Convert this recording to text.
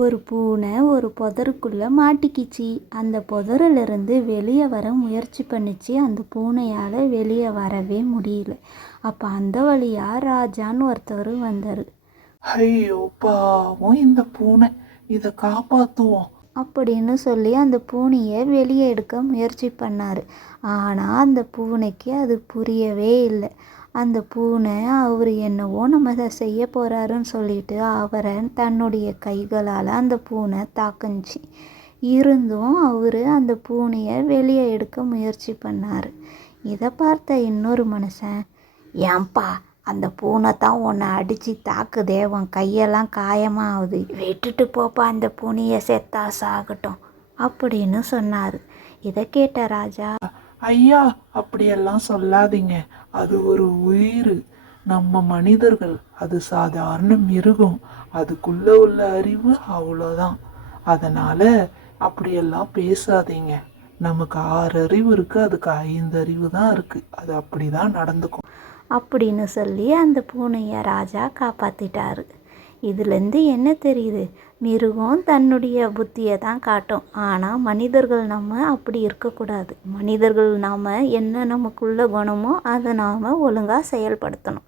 ஒரு பூனை ஒரு புதருக்குள்ளே மாட்டிக்கிச்சு. அந்த புதரிலிருந்து வெளியே வர முயற்சி பண்ணிச்சு. அந்த பூனையால் வெளியே வரவே முடியல. அப்போ அந்த வழியாக ராஜான்னு ஒருத்தவர் வந்தார். ஐயோ பாவம் இந்த பூனை, இதை காப்பாற்றுவோம் அப்படின்னு சொல்லி அந்த பூனையை வெளியே எடுக்க முயற்சி பண்ணார். ஆனால் அந்த பூனைக்கு அது புரியவே இல்லை. அந்த பூனை அவர் என்னவோ நம்ம செய்ய போகிறாருன்னு சொல்லிட்டு அவரை தன்னுடைய கைகளால் அந்த பூனை தாக்குச்சு. இருந்தும் அவர் அந்த பூனையை வெளியே எடுக்க முயற்சி பண்ணார். இதை பார்த்த இன்னொரு மனுஷன், ஏன்பா அந்த பூனை தான் உன்னை அடித்து தாக்குதே, உன் கையெல்லாம் காயமாகுது, விட்டுட்டு போப்பா, அந்த பூனையை செத்தா சாகட்டும் அப்படின்னு சொன்னார். இதை கேட்ட ராஜா, ஐயா அப்படியெல்லாம் சொல்லாதீங்க, அது ஒரு உயிர், நம்ம மனிதர்கள், அது சாதாரண மிருகம், அதுக்குள்ள உள்ள அறிவு அவ்வளோதான், அதனால அப்படியெல்லாம் பேசாதீங்க, நமக்கு 6 அறிவு இருக்கு, அதுக்கு 5 அறிவு தான் இருக்கு, அது அப்படிதான் நடந்துக்கும் அப்படின்னு சொல்லி அந்த பூனையை ராஜா காப்பாற்றிட்டாரு. இதுலேருந்து என்ன தெரியுது? மிருகம் தன்னுடைய புத்தியை தான் காட்டும், ஆனால் மனிதர்கள் நம்ம அப்படி இருக்கக்கூடாது. மனிதர்கள் நாம் என்ன நமக்குள்ள குணமோ அதை நாம் ஒழுங்காக செயல்படுத்தணும்.